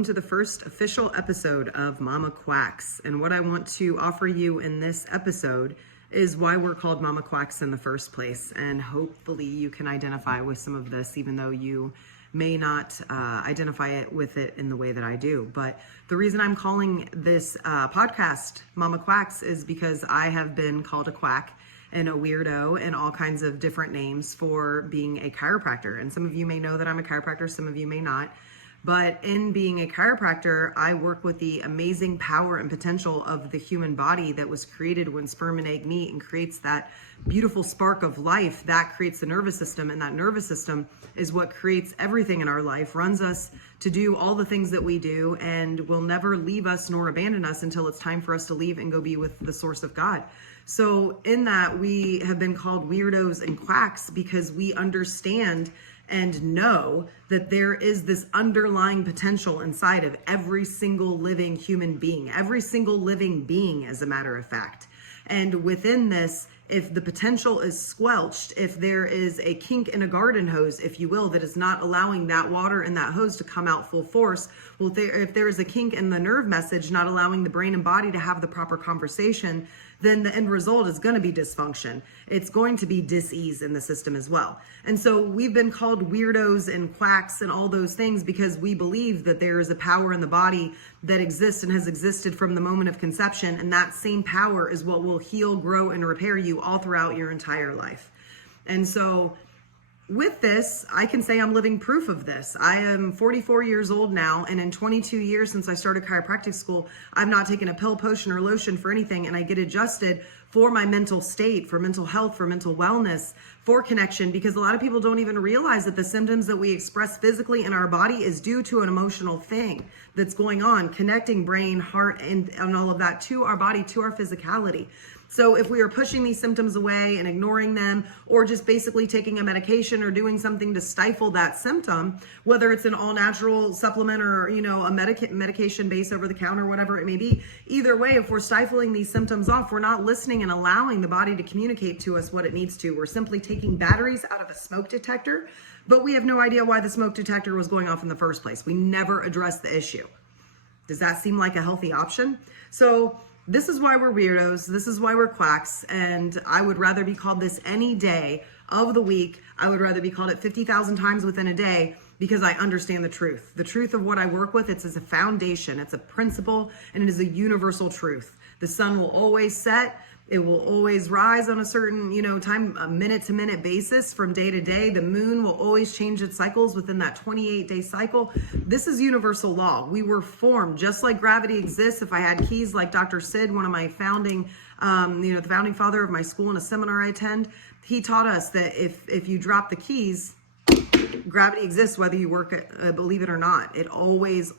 welcome to the first official episode of Mama Quacks. And what I want to offer you in this episode is why we're called Mama Quacks in the first place. And hopefully you can identify with some of this, even though you may not identify it with it in the way that I do. But the reason I'm calling this podcast Mama Quacks is because I have been called a quack and a weirdo and all kinds of different names for being a chiropractor. And some of you may know that I'm a chiropractor, some of you may not. But in being a chiropractor, I work with the amazing power and potential of the human body that was created when sperm and egg meet and creates that beautiful spark of life that creates the nervous system. And that nervous system is what creates everything in our life, runs us to do all the things that we do, and will never leave us nor abandon us until it's time for us to leave and go be with the source of God. So in that, we have been called weirdos and quacks because we understand and know that there is this underlying potential inside of every single living human being, every single living being, as a matter of fact. And within this, if the potential is squelched, if there is a kink in a garden hose, if you will, that is not allowing that water in that hose to come out full force, well, if there is a kink in the nerve message not allowing the brain and body to have the proper conversation, then the end result is going to be dysfunction. It's going to be dis-ease in the system as well. And so we've been called weirdos and quacks and all those things because we believe that there is a power in the body that exists and has existed from the moment of conception. And that same power is what will heal, grow, and repair you all throughout your entire life. And so with this, I can say I'm living proof of this. I am 44 years old now, and in 22 years since I started chiropractic school, I've not taken a pill, potion, or lotion for anything, and I get adjusted for my mental state, for mental health, for mental wellness, for connection, because a lot of people don't even realize that the symptoms that we express physically in our body is due to an emotional thing that's going on, connecting brain, heart, and all of that to our body, to our physicality. So if we are pushing these symptoms away and ignoring them, or just basically taking a medication or doing something to stifle that symptom, whether it's an all natural supplement or, a medication based over the counter, whatever it may be, either way, if we're stifling these symptoms off, we're not listening and allowing the body to communicate to us what it needs to. We're simply taking batteries out of a smoke detector, but we have no idea why the smoke detector was going off in the first place. We never addressed the issue. Does that seem like a healthy option? So this is why we're weirdos. This is why we're quacks. And I would rather be called this any day of the week. I would rather be called it 50,000 times within a day because I understand the truth. The truth of what I work with, it's as a foundation, it's a principle, and it is a universal truth. The sun will always set. It will always rise on a certain, time, a minute to minute basis from day to day. The moon will always change its cycles within that 28-day cycle. This is universal law. We were formed just like gravity exists. If I had keys like Dr. Sid, one of my founding, the founding father of my school in a seminar I attend, he taught us that if you drop the keys, gravity exists whether you believe it or not. It always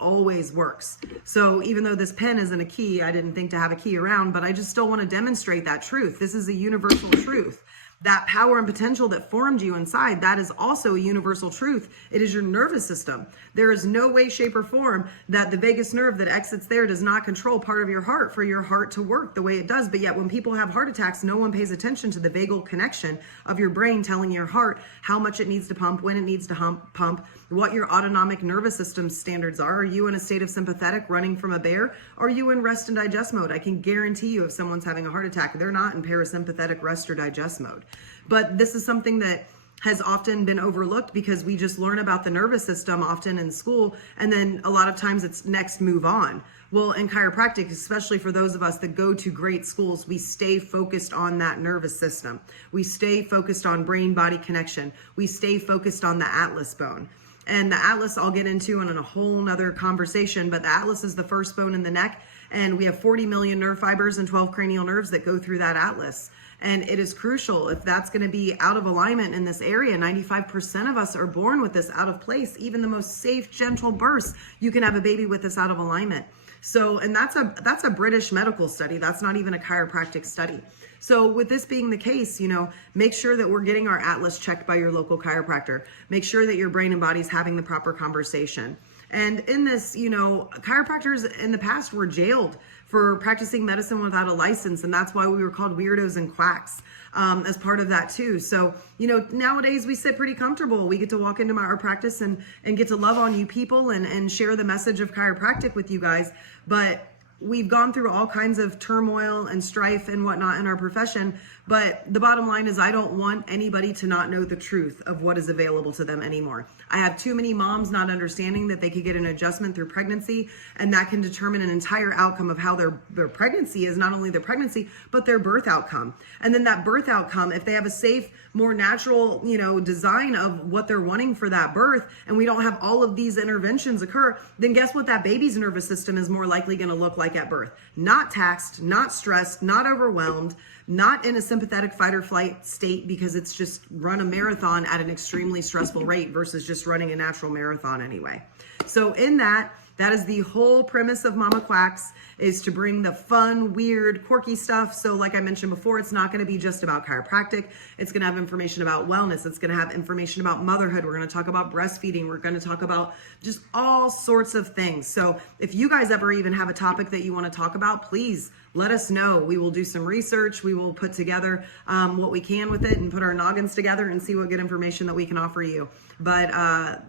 works. So even though this pen isn't a key, I didn't think to have a key around, but I just still want to demonstrate that truth. This is a universal truth. That power and potential that formed you inside, that is also a universal truth. It is your nervous system. There is no way, shape, or form that the vagus nerve that exits there does not control part of your heart for your heart to work the way it does. But yet when people have heart attacks, no one pays attention to the vagal connection of your brain telling your heart how much it needs to pump, when it needs to pump, what your autonomic nervous system standards are. Are you in a state of sympathetic running from a bear? Are you in rest and digest mode? I can guarantee you if someone's having a heart attack, they're not in parasympathetic rest or digest mode. But this is something that has often been overlooked because we just learn about the nervous system often in school, and then a lot of times it's next move on. Well, in chiropractic, especially for those of us that go to great schools, we stay focused on that nervous system. We stay focused on brain-body connection. We stay focused on the atlas bone. And the atlas I'll get into in a whole nother conversation, but the atlas is the first bone in the neck, and we have 40 million nerve fibers and 12 cranial nerves that go through that atlas. And it is crucial if that's going to be out of alignment in this area. 95% of us are born with this out of place. Even the most safe, gentle births, you can have a baby with this out of alignment. So, and that's a British medical study. That's not even a chiropractic study. So with this being the case, make sure that we're getting our atlas checked by your local chiropractor. Make sure that your brain and body is having the proper conversation. And in this, chiropractors in the past were jailed for practicing medicine without a license. And that's why we were called weirdos and quacks as part of that too. So, nowadays we sit pretty comfortable. We get to walk into our practice and get to love on you people and share the message of chiropractic with you guys. But we've gone through all kinds of turmoil and strife and whatnot in our profession. But the bottom line is I don't want anybody to not know the truth of what is available to them anymore. I have too many moms not understanding that they could get an adjustment through pregnancy, and that can determine an entire outcome of how their pregnancy is, not only their pregnancy, but their birth outcome. And then that birth outcome, if they have a safe, more natural, design of what they're wanting for that birth, and we don't have all of these interventions occur, then guess what that baby's nervous system is more likely going to look like at birth? Not taxed, not stressed, not overwhelmed, not in a sympathetic fight or flight state because it's just run a marathon at an extremely stressful rate versus just running a natural marathon anyway. So in that is the whole premise of Mama Quacks, is to bring the fun, weird, quirky stuff. So like I mentioned before, it's not going to be just about chiropractic. It's going to have information about wellness. It's going to have information about motherhood. We're going to talk about breastfeeding. We're going to talk about just all sorts of things. So if you guys ever even have a topic that you want to talk about, please let us know. We will do some research. We will put together what we can with it and put our noggins together and see what good information that we can offer you. But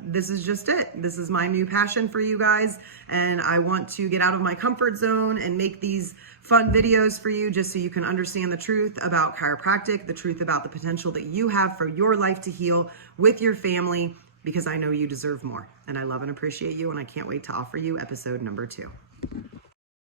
this is just it. This is my new passion for you guys. And I want to get out of my comfort zone and make these fun videos for you just so you can understand the truth about chiropractic, the truth about the potential that you have for your life to heal with your family, because I know you deserve more. And I love and appreciate you. And I can't wait to offer you episode number 2.